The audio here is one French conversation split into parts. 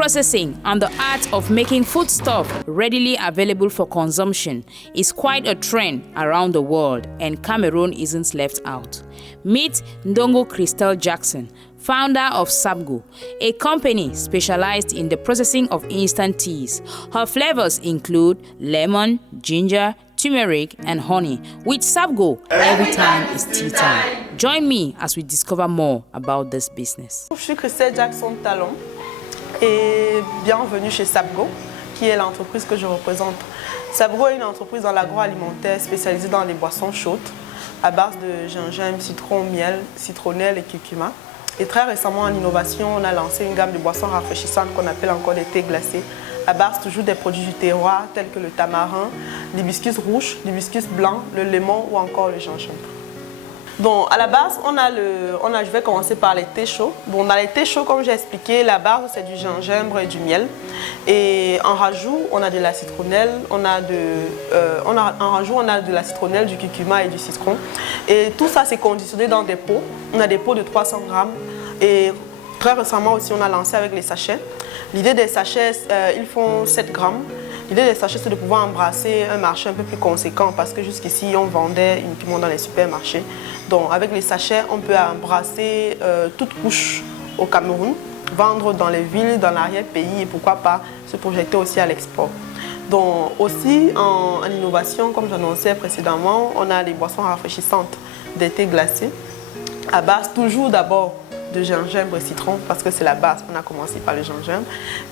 processing and the art of making foodstuff readily available for consumption is quite a trend around the world, and Cameroon isn't left out. Meet Ndongo Crystal Jackson, founder of Sabgo, a company specialized in the processing of instant teas. Her flavors include lemon, ginger, turmeric, and honey. With Sabgo, every time is tea time. Join me as we discover more about this business. Je suis Crystal Jackson Talon et bienvenue chez Sabgo, qui est l'entreprise que je représente. Sabgo est une entreprise dans l'agroalimentaire spécialisée dans les boissons chaudes à base de gingembre, citron, miel, citronnelle et curcuma. Et très récemment, en innovation, on a lancé une gamme de boissons rafraîchissantes qu'on appelle encore des thés glacés, à base toujours des produits du terroir tels que le tamarin, l'hibiscus rouge, l'hibiscus blanc, le lemon ou encore le gingembre. Donc à la base, je vais commencer par les thés chauds. Bon, dans les thés chauds, comme j'ai expliqué, la base c'est du gingembre et du miel. Et en rajout, on a de la citronnelle, on a de la citronnelle, du curcuma et du citron. Et tout ça c'est conditionné dans des pots. On a des pots de 300 grammes. Et très récemment aussi, on a lancé avec les sachets. L'idée des sachets, ils font 7 grammes. L'idée des sachets, c'est de pouvoir embrasser un marché un peu plus conséquent parce que jusqu'ici, on vendait uniquement dans les supermarchés. Donc, avec les sachets, on peut embrasser toute couche au Cameroun, vendre dans les villes, dans l'arrière-pays et pourquoi pas se projeter aussi à l'export. Donc, aussi, en innovation, comme j'annonçais précédemment, on a les boissons rafraîchissantes, des thés glacés, à base toujours d'abord de gingembre et citron parce que c'est la base, on a commencé par le gingembre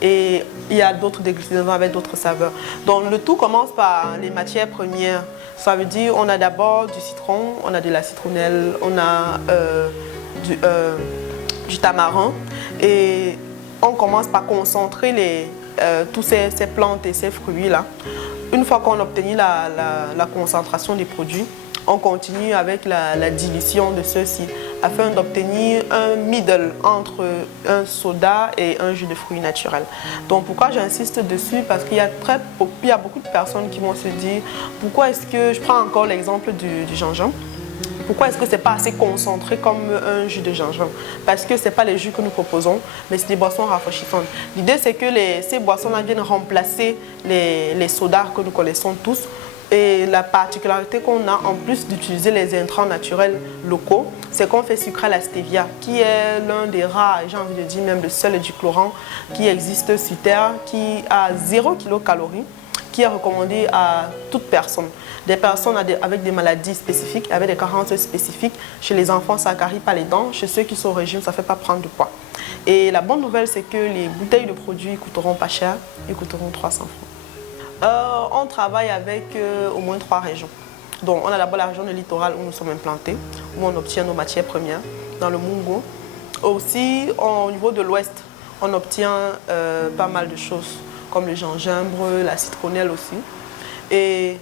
et il y a d'autres dégustations avec d'autres saveurs. Donc le tout commence par les matières premières, ça veut dire on a d'abord du citron, on a de la citronnelle, on a du tamarin et on commence par concentrer tous ces plantes et ces fruits là. Une fois qu'on a obtenu la concentration des produits, on continue avec la dilution de ceux-ci afin d'obtenir un middle entre un soda et un jus de fruits naturel. Donc pourquoi j'insiste dessus? Parce qu'il y a beaucoup de personnes qui vont se dire pourquoi est-ce que, je prends encore l'exemple du gingembre, pourquoi est-ce que ce n'est pas assez concentré comme un jus de gingembre? Parce que ce n'est pas les jus que nous proposons, mais c'est des boissons rafraîchissantes. L'idée c'est que ces boissons-là viennent remplacer les sodas que nous connaissons tous. Et la particularité qu'on a, en plus d'utiliser les intrants naturels locaux, c'est qu'on fait sucrer la stevia, qui est l'un des rares, j'ai envie de dire même le seul édulcorant qui existe sur Terre, qui a 0 kcal, qui est recommandé à toute personne. Des personnes avec des maladies spécifiques, avec des carences spécifiques. Chez les enfants, ça carie pas les dents. Chez ceux qui sont au régime, ça ne fait pas prendre de poids. Et la bonne nouvelle, c'est que les bouteilles de produits ne coûteront pas cher, ils coûteront 300 francs. On travaille avec au moins 3 régions. Donc, on a d'abord la région du littoral où nous sommes implantés, où on obtient nos matières premières, dans le Mungo. Aussi, au niveau de l'ouest, on obtient pas mal de choses, comme le gingembre, la citronnelle aussi. Et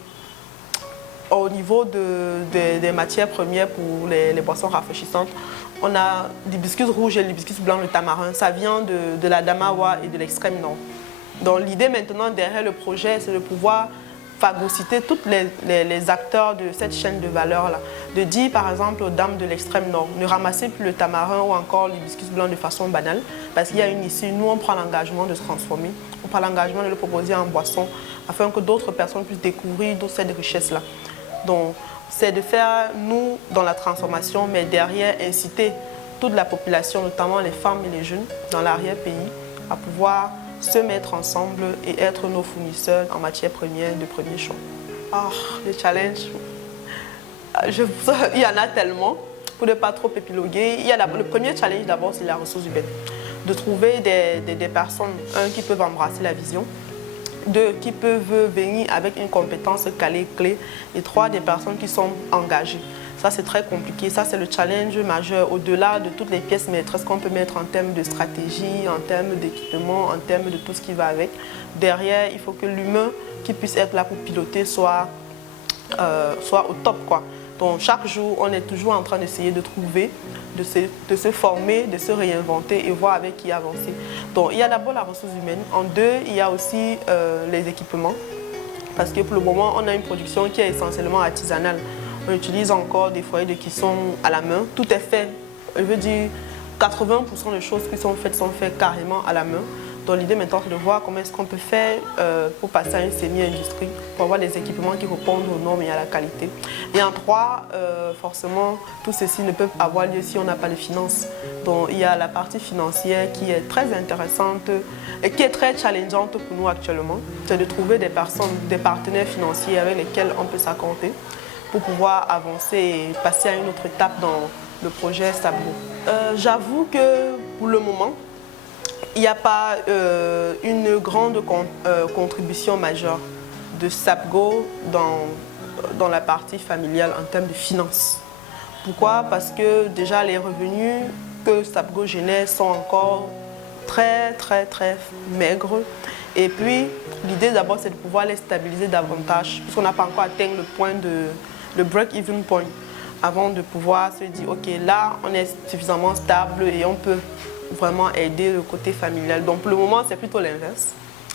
au niveau des matières premières pour les boissons rafraîchissantes, on a l'hibiscus rouge et l'hibiscus blanc, le tamarin. Ça vient de la Damawa et de l'extrême nord. Donc l'idée maintenant derrière le projet, c'est de pouvoir phagocyter tous les acteurs de cette chaîne de valeur-là. De dire par exemple aux dames de l'extrême nord, ne ramassez plus le tamarin ou encore l'hibiscus blanc de façon banale, parce qu'il y a une issue, nous on prend l'engagement de se transformer, on prend l'engagement de le proposer en boisson, afin que d'autres personnes puissent découvrir cette richesse-là. Donc c'est de faire, nous, dans la transformation, mais derrière inciter toute la population, notamment les femmes et les jeunes, dans l'arrière-pays, à pouvoir se mettre ensemble et être nos fournisseurs en matière première de premier choix. Les challenges, il y en a tellement, pour ne pas trop épiloguer. Le premier challenge d'abord, c'est la ressource humaine. De trouver des personnes, qui peuvent embrasser la vision, 2, qui peuvent venir avec une compétence calée, clé, et 3, des personnes qui sont engagées. Ça, c'est très compliqué. Ça, c'est le challenge majeur, au-delà de toutes les pièces maîtresses qu'on peut mettre en termes de stratégie, en termes d'équipement, en termes de tout ce qui va avec. Derrière, il faut que l'humain qui puisse être là pour piloter soit au top, quoi. Donc, chaque jour, on est toujours en train d'essayer de trouver, de se former, de se réinventer et voir avec qui avancer. Donc, il y a d'abord la ressource humaine. En 2, il y a aussi les équipements. Parce que pour le moment, on a une production qui est essentiellement artisanale. On utilise encore des foyers de cuisson à la main. Tout est fait. Je veux dire, 80% des choses qui sont faites carrément à la main. Donc l'idée maintenant c'est de voir comment est-ce qu'on peut faire pour passer à une semi-industrie, pour avoir des équipements qui répondent aux normes et à la qualité. Et en 3, forcément, tout ceci ne peut avoir lieu si on n'a pas de finances. Donc il y a la partie financière qui est très intéressante et qui est très challengeante pour nous actuellement. C'est de trouver des personnes, des partenaires financiers avec lesquels on peut s'accorder pour pouvoir avancer et passer à une autre étape dans le projet SAPGO. J'avoue que pour le moment, il n'y a pas une grande contribution majeure de SAPGO dans la partie familiale en termes de finances. Pourquoi? Parce que déjà les revenus que SAPGO génère sont encore très maigres. Et puis l'idée d'abord c'est de pouvoir les stabiliser davantage puisqu'on n'a pas encore atteint le point le break-even point avant de pouvoir se dire ok là on est suffisamment stable et on peut vraiment aider le côté familial. Donc pour le moment c'est plutôt l'inverse.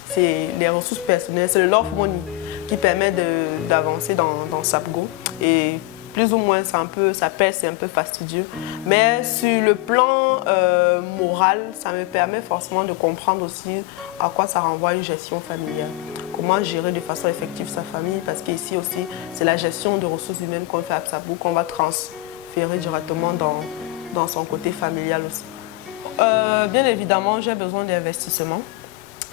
C'est les ressources personnelles, c'est le love money qui permet d'avancer dans SAPGO. Et plus ou moins ça pèse, c'est un peu fastidieux. Mais sur le plan moral, ça me permet forcément de comprendre aussi à quoi ça renvoie une gestion familiale. Comment gérer de façon effective sa famille, parce qu'ici aussi, c'est la gestion de ressources humaines qu'on fait à SAPGO, qu'on va transférer directement dans son côté familial aussi. Bien évidemment, j'ai besoin d'investissement.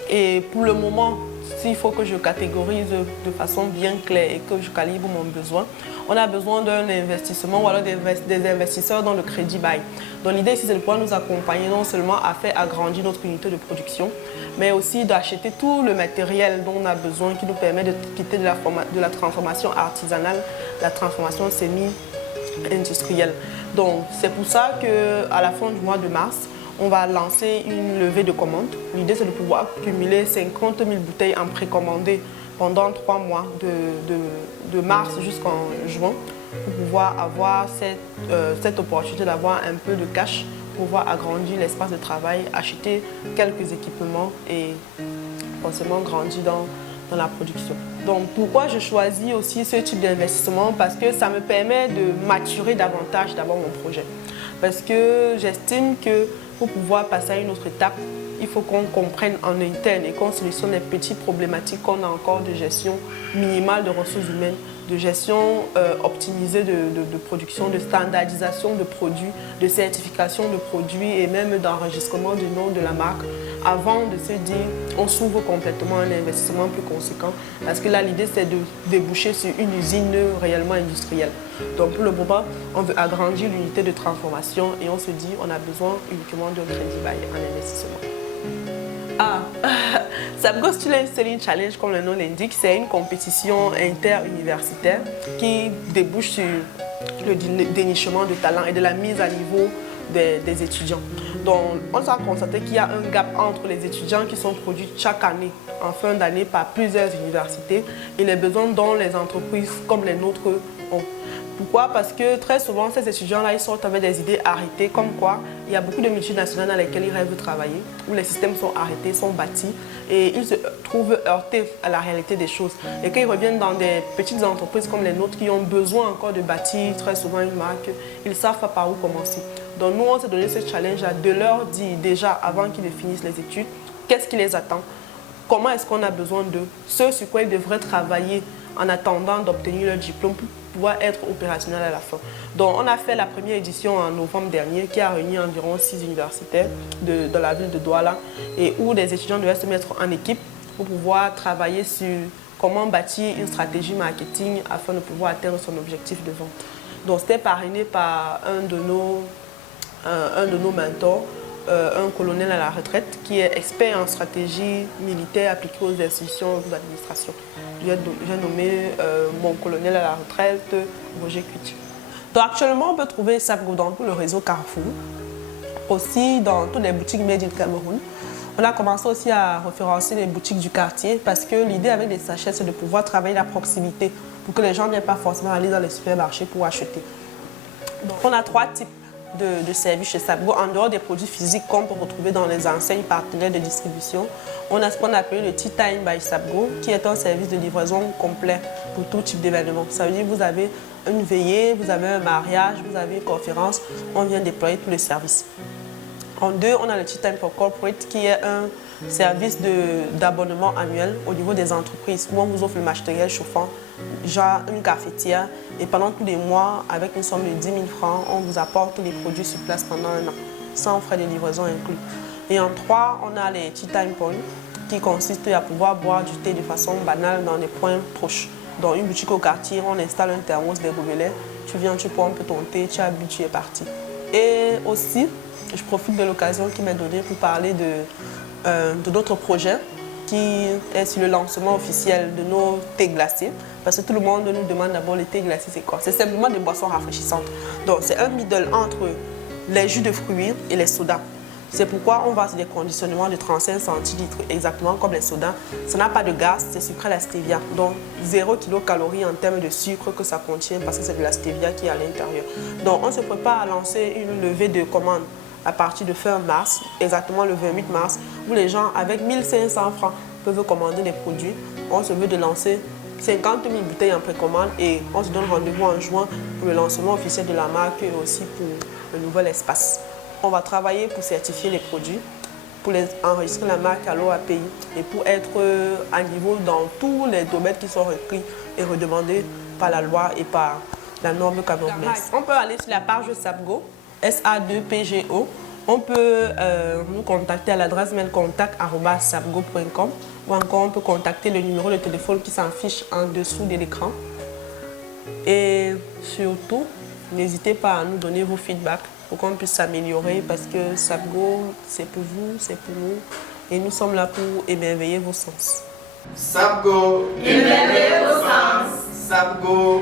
Et pour le moment, s'il faut que je catégorise de façon bien claire et que je calibre mon besoin, on a besoin d'un investissement ou alors des investisseurs dans le crédit bail. Donc l'idée ici, c'est de pouvoir nous accompagner non seulement à faire agrandir notre unité de production, mais aussi d'acheter tout le matériel dont on a besoin qui nous permet de quitter de la transformation artisanale, la transformation semi-industrielle. Donc c'est pour ça qu'à la fin du mois de mars, on va lancer une levée de commandes. L'idée, c'est de pouvoir cumuler 50 000 bouteilles en précommandé pendant 3 mois, de mars jusqu'en juin, pour pouvoir avoir cette opportunité d'avoir un peu de cash, pour pouvoir agrandir l'espace de travail, acheter quelques équipements et forcément grandir dans la production. Donc pourquoi je choisis aussi ce type d'investissement? Parce que ça me permet de maturer davantage d'abord mon projet. Parce que j'estime que pour pouvoir passer à une autre étape, il faut qu'on comprenne en interne et qu'on solutionne les petites problématiques qu'on a encore de gestion minimale de ressources humaines, de gestion optimisée de production, de standardisation de produits, de certification de produits et même d'enregistrement du nom de la marque avant de se dire on s'ouvre complètement à un investissement plus conséquent. Parce que là, l'idée, c'est de déboucher sur une usine réellement industrielle. Donc pour le moment, on veut agrandir l'unité de transformation et on se dit on a besoin uniquement d'un crédit bail en investissement. SAPGO Student Selling Challenge, comme le nom l'indique, c'est une compétition interuniversitaire qui débouche sur le dénichement de talents et de la mise à niveau des étudiants. Donc, on a constaté qu'il y a un gap entre les étudiants qui sont produits chaque année, en fin d'année, par plusieurs universités et les besoins dont les entreprises comme les nôtres ont. Pourquoi? Parce que très souvent, ces étudiants-là, ils sortent avec des idées arrêtées, comme quoi il y a beaucoup de multinationales dans lesquelles ils rêvent de travailler, où les systèmes sont arrêtés, sont bâtis, et ils se trouvent heurtés à la réalité des choses. Et quand ils reviennent dans des petites entreprises comme les nôtres, qui ont besoin encore de bâtir très souvent une marque, ils ne savent pas par où commencer. Donc nous, on s'est donné ce challenge-là de leur dire déjà, avant qu'ils ne finissent les études, qu'est-ce qui les attend, comment est-ce qu'on a besoin d'eux, ce sur quoi ils devraient travailler en attendant d'obtenir leur diplôme pour pouvoir être opérationnel à la fin. Donc on a fait la première édition en novembre dernier qui a réuni environ 6 universitaires de la ville de Douala et où les étudiants devaient se mettre en équipe pour pouvoir travailler sur comment bâtir une stratégie marketing afin de pouvoir atteindre son objectif de vente. Donc c'était parrainé par un de nos mentors, un colonel à la retraite qui est expert en stratégie militaire appliquée aux institutions d'administration. J'ai nommé mon colonel à la retraite, Roger Cuti. Donc actuellement, on peut trouver SAPGO dans tout le réseau Carrefour, aussi dans toutes les boutiques Made in Cameroun. On a commencé aussi à référencer les boutiques du quartier parce que l'idée avec les sachets, c'est de pouvoir travailler la proximité pour que les gens ne viennent pas forcément aller dans les supermarchés pour acheter. Donc on a 3 types de services chez SAPGO. En dehors des produits physiques qu'on peut retrouver dans les enseignes partenaires de distribution, on a ce qu'on appelle le Tea Time by SAPGO, qui est un service de livraison complet pour tout type d'événement. Ça veut dire que vous avez une veillée, vous avez un mariage, vous avez une conférence, on vient déployer tous les services. En 2, on a le Tea Time for Corporate qui est un service d'abonnement annuel au niveau des entreprises où on vous offre le matériel chauffant, genre une cafetière, et pendant tous les mois, avec une somme de 10 000 francs, on vous apporte les produits sur place pendant un an, sans frais de livraison inclus. Et en 3, on a les Tea Time Points qui consistent à pouvoir boire du thé de façon banale dans des points proches. Dans une boutique au quartier, on installe un thermos, des gobelets, tu viens, tu prends un peu ton thé, tu as bu, tu es parti. Et aussi, je profite de l'occasion qui m'est donnée pour parler de notre projet qui est sur le lancement officiel de nos thés glacés. Parce que tout le monde nous demande d'abord les thés glacés, c'est quoi? C'est simplement des boissons rafraîchissantes. Donc c'est un middle entre les jus de fruits et les sodas. C'est pourquoi on va sur des conditionnements de 35 centilitres, exactement comme les sodas. Ça n'a pas de gaz, c'est sucré à la stevia. Donc 0 kilocalories en termes de sucre que ça contient parce que c'est de la stevia qui est à l'intérieur. Donc on se prépare à lancer une levée de commandes à partir de fin mars, exactement le 28 mars, où les gens avec 1500 francs peuvent commander des produits. On se veut de lancer 50 000 bouteilles en précommande et on se donne rendez-vous en juin pour le lancement officiel de la marque et aussi pour le nouvel espace. On va travailler pour certifier les produits, pour enregistrer la marque à l'OAPI et pour être à niveau dans tous les domaines qui sont requis et redemandés par la loi et par la norme camerounaise. On peut aller sur la page SAPGO, SA2PGO. On peut nous contacter à l'adresse mail contact@sapgo.com ou encore on peut contacter le numéro de téléphone qui s'affiche en dessous de l'écran. Et surtout, n'hésitez pas à nous donner vos feedbacks pour qu'on puisse s'améliorer parce que SAPGO, c'est pour vous, c'est pour nous et nous sommes là pour émerveiller vos sens. SAPGO, émerveiller vos sens. SAPGO,